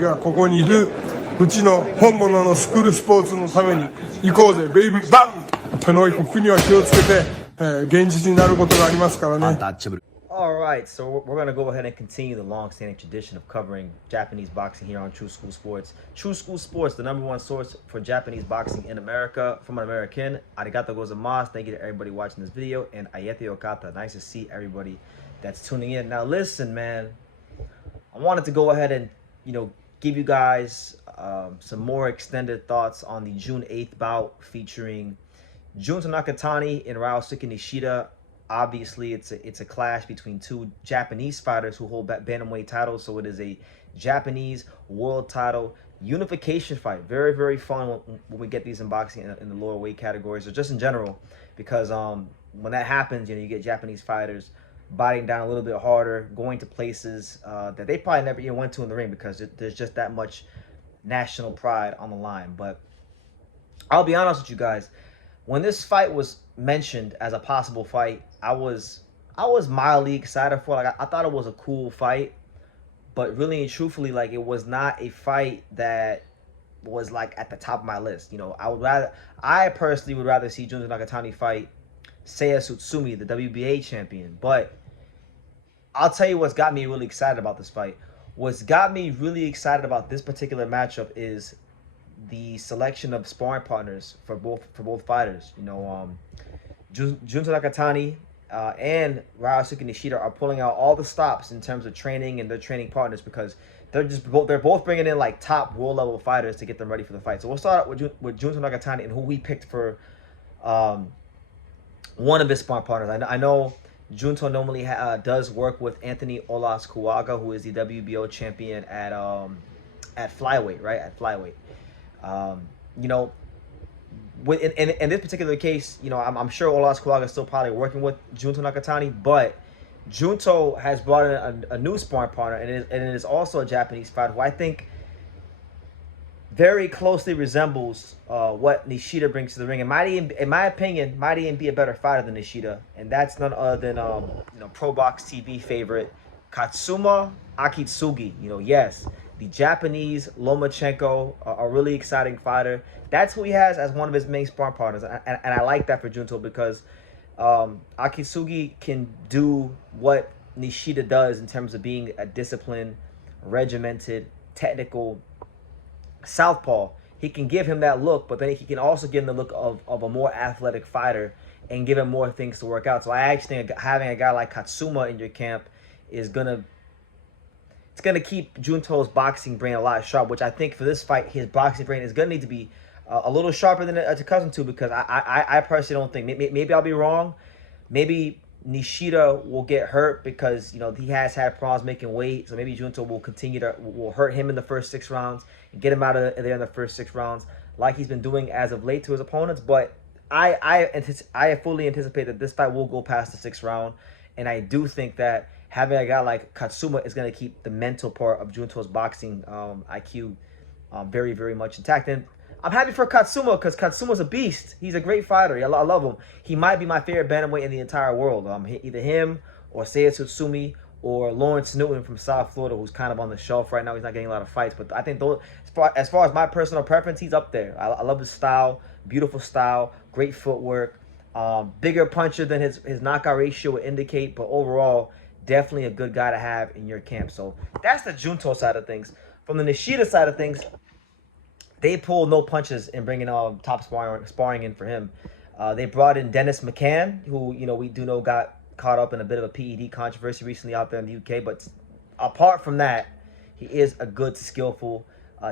がここにいるうちの本物のスクールスポーツのために行こうぜベイビーバンこの国は気をつけて、現実になることがありますからね。Alright, so we're going to go ahead and continue the long-standing tradition of covering Japanese boxing here on True School Sports. True School Sports, the #1 source for Japanese boxing in America. From an American, arigato gozaimasu. Thank you to everybody watching this video. And ayete okata. Nice to see everybody that's tuning in. Now listen, man. I wanted to go ahead and, give you guys some more extended thoughts on the June 8th bout featuring Junto Nakatani and Ryosuke Nishida. Obviously, it's a clash between two Japanese fighters who hold bantamweight titles, so it is a Japanese world title unification fight. Very, very fun when we get these in boxing in the lower weight categories, or just in general, because when that happens, you get Japanese fighters biting down a little bit harder, going to places that they probably never even went to in the ring, because there's just that much national pride on the line. But I'll be honest with you guys, when this fight was mentioned as a possible fight, I was mildly excited for it. Like, I thought it was a cool fight, but really and truthfully, like, it was not a fight that was like at the top of my list. I personally would rather see Junto Nakatani fight Seiya Tsutsumi, the WBA champion. But I'll tell you what's got me really excited about this fight. What's got me really excited about this particular matchup is the selection of sparring partners for both fighters. Junto Nakatani and Ryosuke Nishida are pulling out all the stops in terms of training and their training partners, because they're both bringing in like top world level fighters to get them ready for the fight. So we'll start out with Junto Nakatani and who he picked for one of his sparring partners. I know Junto normally does work with Anthony Olaskuaga, who is the WBO champion at flyweight, right? At flyweight. In this particular case, I'm sure Olaskuaga is still probably working with Junto Nakatani, but Junto has brought in a new sparring partner, and it is also a Japanese fighter who I think very closely resembles what Nishida brings to the ring. In my opinion, might even be a better fighter than Nishida, and that's none other than Pro Box TV favorite Katsuma Akitsugi. Yes, the Japanese Lomachenko, a really exciting fighter. That's who he has as one of his main sparring partners, and I like that for Junto, because Akitsugi can do what Nishida does in terms of being a disciplined, regimented, technical southpaw. He can give him that look, but then he can also give him the look of a more athletic fighter and give him more things to work out. So I actually think having a guy like Katsuma in your camp is gonna keep Junto's boxing brain a lot sharp, which I think for this fight, his boxing brain is gonna need to be a little sharper than it's accustomed to, because I personally don't think, maybe I'll be wrong, maybe Nishida will get hurt because he has had problems making weight, so maybe Junto will hurt him in the first 6 rounds and get him out of there in the first 6 rounds, like he's been doing as of late to his opponents. But I fully anticipate that this fight will go past the 6th round, and I do think that having a guy like Katsuma is going to keep the mental part of Junto's boxing IQ very, very much intact. And I'm happy for Katsuma, because Katsuma's a beast. He's a great fighter. I love him. He might be my favorite bantamweight in the entire world. Either him or Seiya Tsutsumi or Lawrence Newton from South Florida, who's kind of on the shelf right now. He's not getting a lot of fights. But I think as far as my personal preference, he's up there. I love his style. Beautiful style. Great footwork. Bigger puncher than his knockout ratio would indicate. But overall, definitely a good guy to have in your camp. So that's the Junto side of things. From the Nishida side of things, they pulled no punches in bringing top sparring in for him. They brought in Dennis McCann, who we do know got caught up in a bit of a PED controversy recently out there in the UK. But apart from that, he is a good, skillful,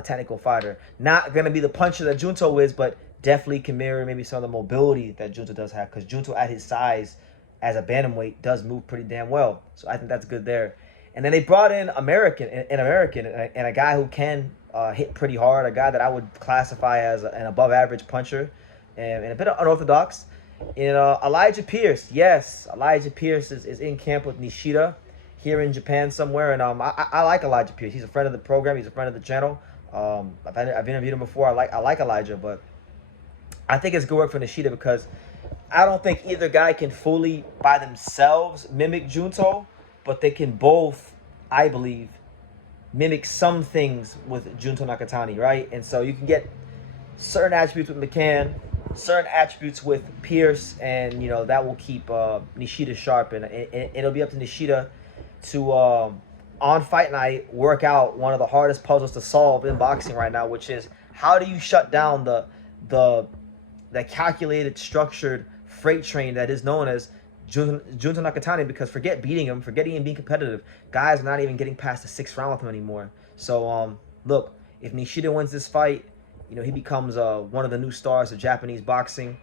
technical fighter. Not going to be the puncher that Junto is, but definitely can mirror maybe some of the mobility that Junto does have, because Junto at his size as a bantamweight does move pretty damn well. So I think that's good there. And then they brought in an American and a guy who can hit pretty hard, a guy that I would classify as an above-average puncher and a bit unorthodox. And Elijah Pierce. Yes, Elijah Pierce is in camp with Nishida here in Japan somewhere. And I like Elijah Pierce. He's a friend of the program. He's a friend of the channel. I've interviewed him before. I like Elijah, but I think it's good work for Nishida, because I don't think either guy can fully by themselves mimic Junto, but they can both, I believe, mimic some things with Junto Nakatani, right? And so you can get certain attributes with McCann, certain attributes with Pierce, and you know that will keep Nishida sharp, and it'll be up to Nishida to on fight night work out one of the hardest puzzles to solve in boxing right now, which is how do you shut down the calculated, structured freight train that is known as Junto Nakatani, because forget beating him, forget even being competitive. Guys are not even getting past the 6th round with him anymore. So, look, if Nishida wins this fight, you know, he becomes one of the new stars of Japanese boxing.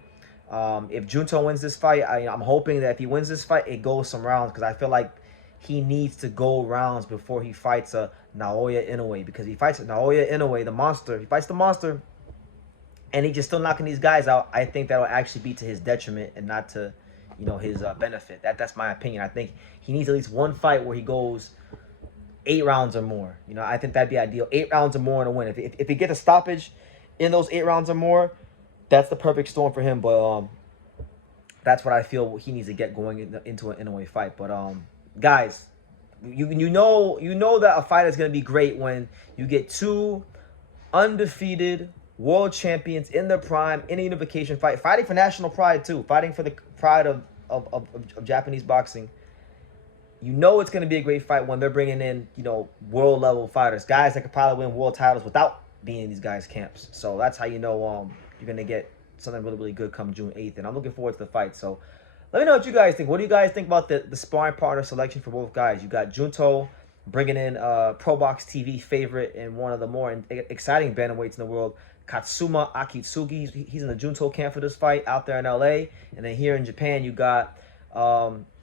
If Junto wins this fight, I'm hoping that if he wins this fight, it goes some rounds, because I feel like he needs to go rounds before he fights Naoya Inoue, because he fights Naoya Inoue, the monster. He fights the monster, and he's just still knocking these guys out. I think that will actually be to his detriment and not to, you know, his benefit. That's my opinion. I think he needs at least one fight where he goes 8 rounds or more. You know, I think that'd be ideal. 8 rounds or more to win. If he gets a stoppage in those 8 rounds or more, that's the perfect storm for him. But that's what I feel he needs to get going into an Inoue fight. But guys, you know that a fight is going to be great when you get 2 undefeated world champions in their prime in a unification fight, fighting for national pride too, fighting for the pride of Japanese boxing. You know it's going to be a great fight when they're bringing in, you know, world level fighters, guys that could probably win world titles without being in these guys' camps. So that's how you know you're going to get something really, really good come June 8th. And I'm looking forward to the fight. So let me know what you guys think. What do you guys think about the sparring partner selection for both guys? You got Junto bringing in Pro Box TV favorite and one of the more exciting bantamweights in the world, Katsuma Akitsugi. He's in the Junto camp for this fight out there in LA. And then here in Japan, you got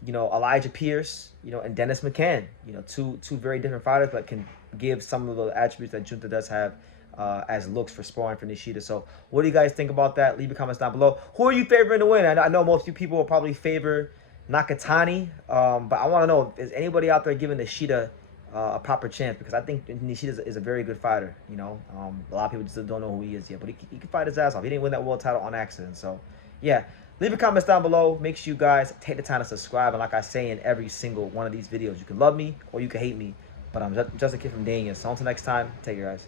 you know, Elijah Pierce, you know, and Dennis McCann. You know, two very different fighters, but can give some of the attributes that Junto does have as looks for sparring for Nishida. So what do you guys think about that? Leave your comments down below. Who are you favoring to win? I know most of you people will probably favor Nakatani, but I want to know, is anybody out there giving Nishida a proper chance? Because I think Nishida is a very good fighter. You know, a lot of people just don't know who he is yet, but he can fight his ass off. He didn't win that world title on accident. So yeah, leave your comments down below. Make sure you guys take the time to subscribe. And like I say in every single one of these videos, you can love me or you can hate me, but I'm just a kid from Daniel. So until next time, take care, guys.